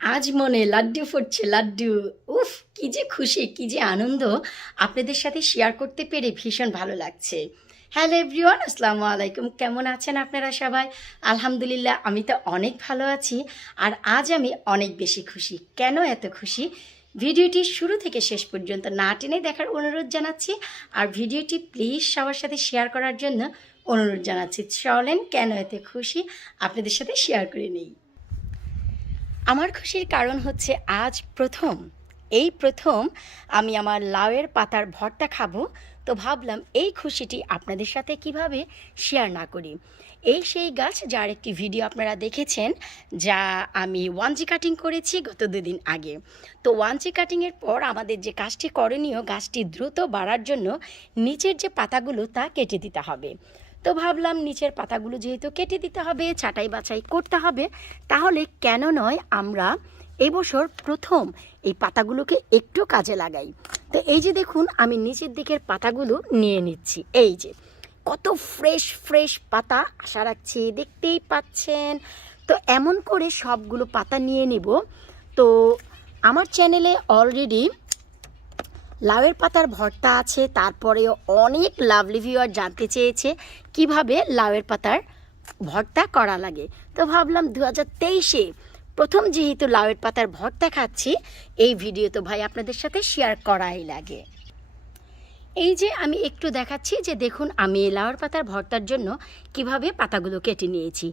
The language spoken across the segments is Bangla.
আজ মনে লাড্ডু ফুটছে লাড্ডু। উফ, কি যে খুশি, কি যে আনন্দ! আপনাদের সাথে শেয়ার করতে পেরে ভীষণ ভালো লাগছে। হ্যালো এভরিওয়ান, আসসালামু আলাইকুম। কেমন আছেন আপনারা সবাই? আলহামদুলিল্লাহ, আমি তো অনেক ভালো আছি। আর আজ আমি অনেক বেশি খুশি। কেন এত খুশি? ভিডিওটি শুরু থেকে শেষ পর্যন্ত না টেনে দেখার অনুরোধ জানাচ্ছি। আর ভিডিওটি প্লিজ সবার সাথে শেয়ার করার জন্য অনুরোধ জানাচ্ছি। চলেন, কেন এত খুশি আপনাদের সাথে শেয়ার করে নিই। আমার খুশির কারণ হচ্ছে আজ এই প্রথম আমি আমার লাউয়ের পাতার ভর্তা খাবো। তো ভাবলাম এই খুশিটি আপনাদের সাথে কিভাবে শেয়ার না করি। এই সেই গাছ যার একটি ভিডিও আপনারা দেখেছেন, যা আমি ওয়ানজি কাটিং করেছি গত 2 দিন আগে। তো ওয়ানজি কাটিংয়ের পর আমাদের যে কাজটি করণীয়, গাছটি দ্রুত বাড়ার জন্য নিচের যে পাতাগুলো তা কেটে দিতে হবে। তো ভাবলাম নিচের পাতাগুলো যেহেতু কেটে দিতে হবে, ছাঁটাই বাছাই করতে হবে, তাহলে কেন নয় আমরা এবছর প্রথম এই পাতাগুলোকে একটু কাজে লাগাই। তো এই যে দেখুন, আমি নিচের দিকের পাতাগুলো নিয়ে নিচ্ছি। এই যে কত ফ্রেশ ফ্রেশ পাতা, আশা রাখছি দেখতেই পাচ্ছেন। তো এমন করে সবগুলো পাতা নিয়ে নিব। তো আমার চ্যানেলে অলরেডি লাউয়ের পাতার ভর্তা আছে, তারপরেও অনেক লাভলি ভিউয়ার জানতে চেয়েছে কিভাবে লাউয়ের পাতার ভর্তা করা লাগে। তো ভাবলাম 2023-এ প্রথম যেহেতু লাউয়ের পাতার ভর্তা খাচ্ছি, এই ভিডিও তো ভাই আপনাদের সাথে শেয়ার করাই লাগে। এই যে আমি একটু দেখাচ্ছি যে দেখুন আমি লাউয়ের পাতার ভর্তার জন্য কিভাবে পাতাগুলো কেটে নিয়েছি।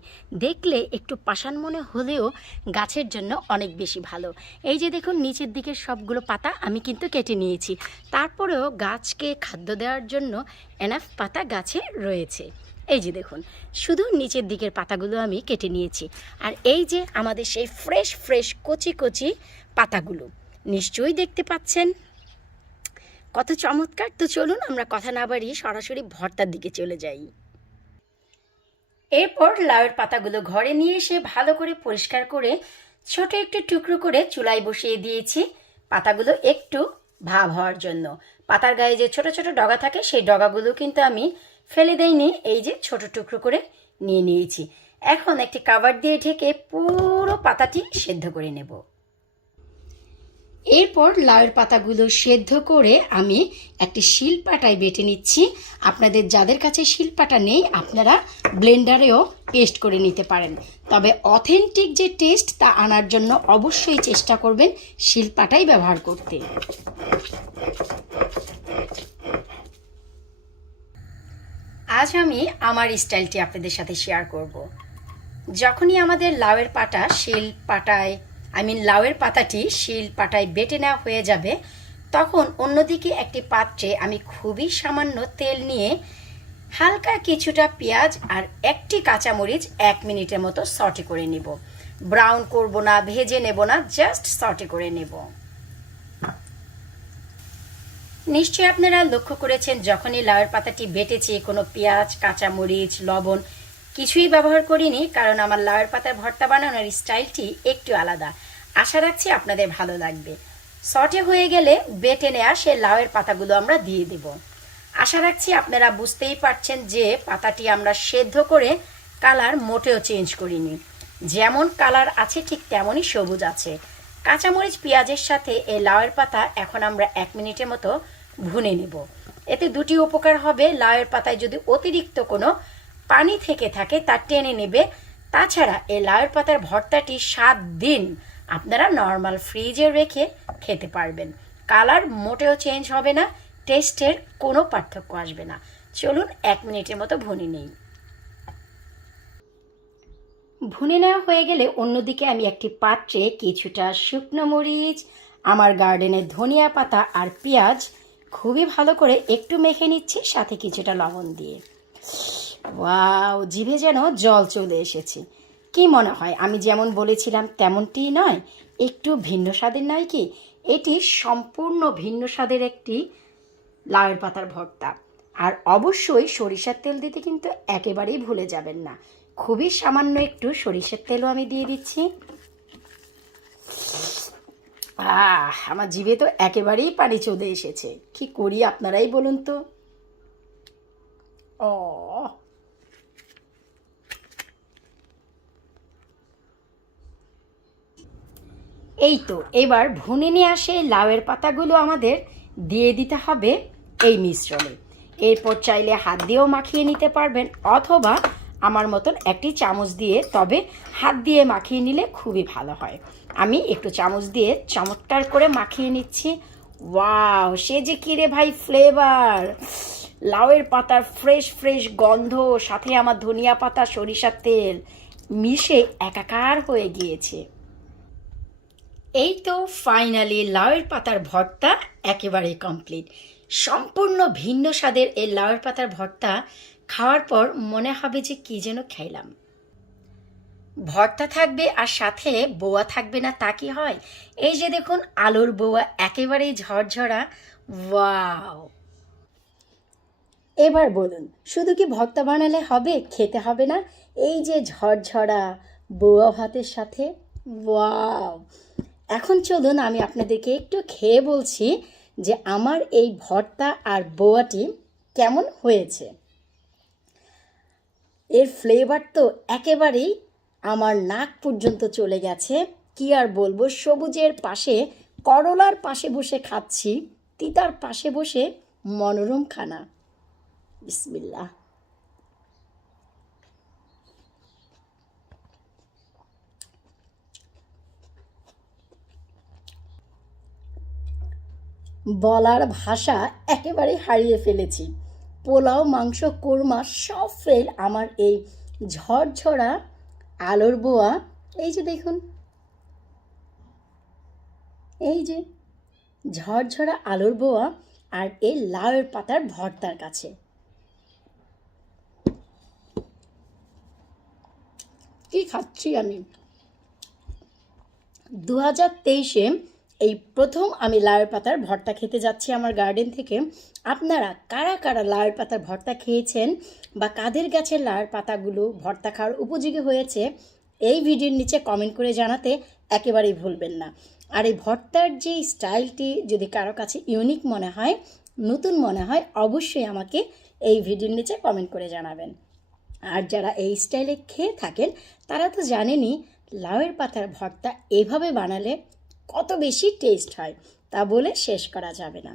দেখলে একটু পাষাণ মনে হলেও গাছের জন্য অনেক বেশি ভালো। এই যে দেখুন নিচের দিকের সবগুলো পাতা আমি কিন্তু কেটে নিয়েছি, তারপরেও গাছকে খাদ্য দেওয়ার জন্য এনাফ পাতা গাছে রয়েছে। এই যে দেখুন, শুধু নিচের দিকের পাতাগুলো আমি কেটে নিয়েছি। আর এই যে আমাদের সেই ফ্রেশ ফ্রেশ কচি কচি পাতাগুলো নিশ্চয়ই দেখতে পাচ্ছেন কত চমৎকার। তো চলুন আমরা কথা না বাড়িয়ে সরাসরি ভর্তার দিকে চলে যাই। এরপর লাউয়ের পাতাগুলো ঘরে নিয়ে এসে ভালো করে পরিষ্কার করে ছোট একটু টুকরো করে চুলায় বসিয়ে দিয়েছি, পাতাগুলো একটু ভাব হওয়ার জন্য। পাতার গায়ে যে ছোট ছোট ডগা থাকে সেই ডগাগুলো কিন্তু আমি ফেলে দেইনি, এই যে ছোট টুকরো করে নিয়ে নিয়েছি। এখন একটি কাভার দিয়ে ঢেকে পুরো পাতাটি সেদ্ধ করে নেব। এরপর লাউয়ের পাতাগুলো সেদ্ধ করে আমি একটি শিলপাটায় বেটে নিচ্ছি। আপনাদের যাদের কাছে শিলপাটা নেই আপনারা ব্লেন্ডারেও পেস্ট করে নিতে পারেন, তবে অথেন্টিক যে টেস্ট তা আনার জন্য অবশ্যই চেষ্টা করবেন শিলপাটাই ব্যবহার করতে। আজ আমি আমার স্টাইলটি আপনাদের সাথে শেয়ার করব। যখনই আমাদের লাউয়ের পাতাটি শিল পাটায় বেটে নেওয়া হয়ে যাবে, তখন অন্যদিকে একটি পাত্রে আমি খুবই সামান্য তেল নিয়ে হালকা কিছুটা পেঁয়াজ আর একটি কাঁচামরিচ 1 মিনিটের মতো সটে করে নেব। ব্রাউন করব না, ভেজে নেব না, জাস্ট সটে করে নেব। নিশ্চয়ই আপনারা লক্ষ্য করেছেন যখনই লাউয়ের পাতাটি বেটেছি কোনো পেঁয়াজ, কাঁচামরিচ, লবণ কিছুই ব্যবহার করিনি, কারণ আমার লাউয়ের পাতার ভর্তা বানানোর স্টাইলটি একটু আলাদা। আশা রাখছি আপনাদের ভালো লাগবে। সটে হয়ে গেলে বেটে নেওয়া সে লাউয়ের পাতাগুলো আমরা দিয়ে দেব। আশা রাখছি আপনারা বুঝতেই পারছেন যে পাতাটি আমরা সেদ্ধ করে কালার মোটেও চেঞ্জ করিনি, যেমন কালার আছে ঠিক তেমনই সবুজ আছে। কাঁচামরিচ পেঁয়াজের সাথে এই লাউয়ের পাতা এখন আমরা 1 মিনিটের মতো ভুনে নেব। এতে দুটি উপকার হবে, লাউয়ের পাতায় যদি অতিরিক্ত কোনো পানি থেকে থাকে তা টেনে নেবে। তাছাড়া এই লাউয়ের পাতার ভর্তাটি 7 দিন আপনারা নর্মাল ফ্রিজে রেখে খেতে পারবেন। কালার মোটেও চেঞ্জ হবে না, টেস্টের কোনো পার্থক্য আসবে না। চলুন 1 মিনিটের মতো ভুনে নেই। ভুনে নেওয়া হয়ে গেলে অন্যদিকে আমি একটি পাত্রে কিছুটা শুকনো মরিচ, আমার গার্ডেনের ধনিয়া পাতা আর পেঁয়াজ খুবই ভালো করে একটু মেখে নিচ্ছি, সাথে কিছুটা লবণ দিয়ে। ওয়াও, জিভে যেন জল চলে এসেছে। কি মনে হয় আমি যেমন বলেছিলাম তেমনটি নয়? একটু ভিন্ন স্বাদের নয় কি? এটি সম্পূর্ণ ভিন্ন স্বাদের একটি লাউয়ের পাতার ভর্তা। আর অবশ্যই সরিষার তেল দিতে কিন্তু একেবারেই ভুলে যাবেন না। খুবই সামান্য একটু সরিষার তেলও আমি দিয়ে দিচ্ছি। আমার জিভে তো একেবারেই পানি চলে এসেছে। কি করি আপনারাই বলুন তো। ও, এই তো এবার ভুনে নিয়ে আসে লাউয়ের পাতাগুলো আমাদের দিয়ে দিতে হবে এই মিশ্রণে। এরপর চাইলে হাত দিয়েও মাখিয়ে নিতে পারবেন, অথবা আমার মতন একটি চামচ দিয়ে, তবে হাত দিয়ে মাখিয়ে নিলে খুবই ভালো হয়। আমি একটু চামচ দিয়ে চমৎকার করে মাখিয়ে নিচ্ছি। ওয়াও, সে যে কী রে ভাই ফ্লেভার! লাউয়ের পাতার ফ্রেশ ফ্রেশ গন্ধ, সাথে আমার ধনিয়া পাতা, সরিষার তেল মিশে একাকার হয়ে গিয়েছে। এই তো ফাইনালি লাউয়ের পাতার ভর্তা একেবারেই কমপ্লিট। সম্পূর্ণ ভিন্ন স্বাদের এই লাউয়ের পাতার ভর্তা খাওয়ার পর মনে হবে যে কী যেন খাইলাম। ভর্তা থাকবে আর সাথে বোয়া থাকবে না তা কি হয়? এই যে দেখুন আলুর বোয়া একেবারেই ঝরঝরা। ওয়াও! এবার বলুন, শুধু কি ভর্তা বানালে হবে, খেতে হবে না? এই যে ঝরঝরা বোয়া ভাতের সাথে, ওয়াও! এখন চলুন আমি আপনাদেরকে একটু খেয়ে বলছি যে আমার এই ভর্তা আর বোয়াটি কেমন হয়েছে। এর ফ্লেভার তো একেবারেই আমার নাক পর্যন্ত চলে গেছে। কি আর বলবো, সবুজের পাশে, করলার পাশে বসে খাচ্ছি, তিতার পাশে বসে মনোরম খানা। বিসমিল্লাহ। বলার ভাষা একেবারে হারিয়ে ফেলেছি। পোলাও, মাংস, কোরমা সব ফেল আমার এই ঝরঝরা আলুর বোয়া। এই যে দেখুন, এই যে ঝরঝরা আলুর বোয়া আর এই লাউয়ের পাতার ভর্তার কাছে। কি খাচ্ছি আমি! 2023-এ এই প্রথম আমি লাউয়ের পাতার ভর্তা খেতে যাচ্ছি আমার গার্ডেন থেকে। আপনারা কারা কারা লাউয়ের পাতার ভর্তা খেয়েছেন বা কাদের গাছের লাউয়ের পাতাগুলো ভর্তা খাওয়ার উপযোগী হয়েছে, এই ভিডিওর নিচে কমেন্ট করে জানাতে একেবারেই ভুলবেন না। আর এই ভর্তার যে স্টাইলটি যদি কারো কাছে ইউনিক মনে হয়, নতুন মনে হয়, অবশ্যই আমাকে এই ভিডিওর নিচে কমেন্ট করে জানাবেন। আর যারা এই স্টাইলে খেয়ে থাকেন তারা তো জানেনই লাউয়ের পাতার ভর্তা এভাবে বানালে কত বেশি টেস্ট হয়, তা বলে শেষ করা যাবে না।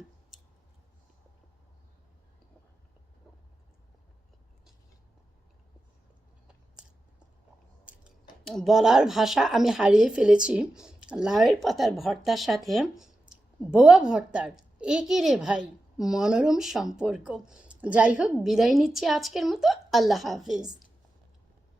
বলার ভাষা আমি হারিয়ে ফেলেছি। লাউয়ের পাতার ভর্তার সাথে বোয়া ভর্তার একই রে ভাই মনোরম সম্পর্ক। যাই হোক, বিদায় নিচ্ছি আজকের মতো। আল্লাহ হাফিজ।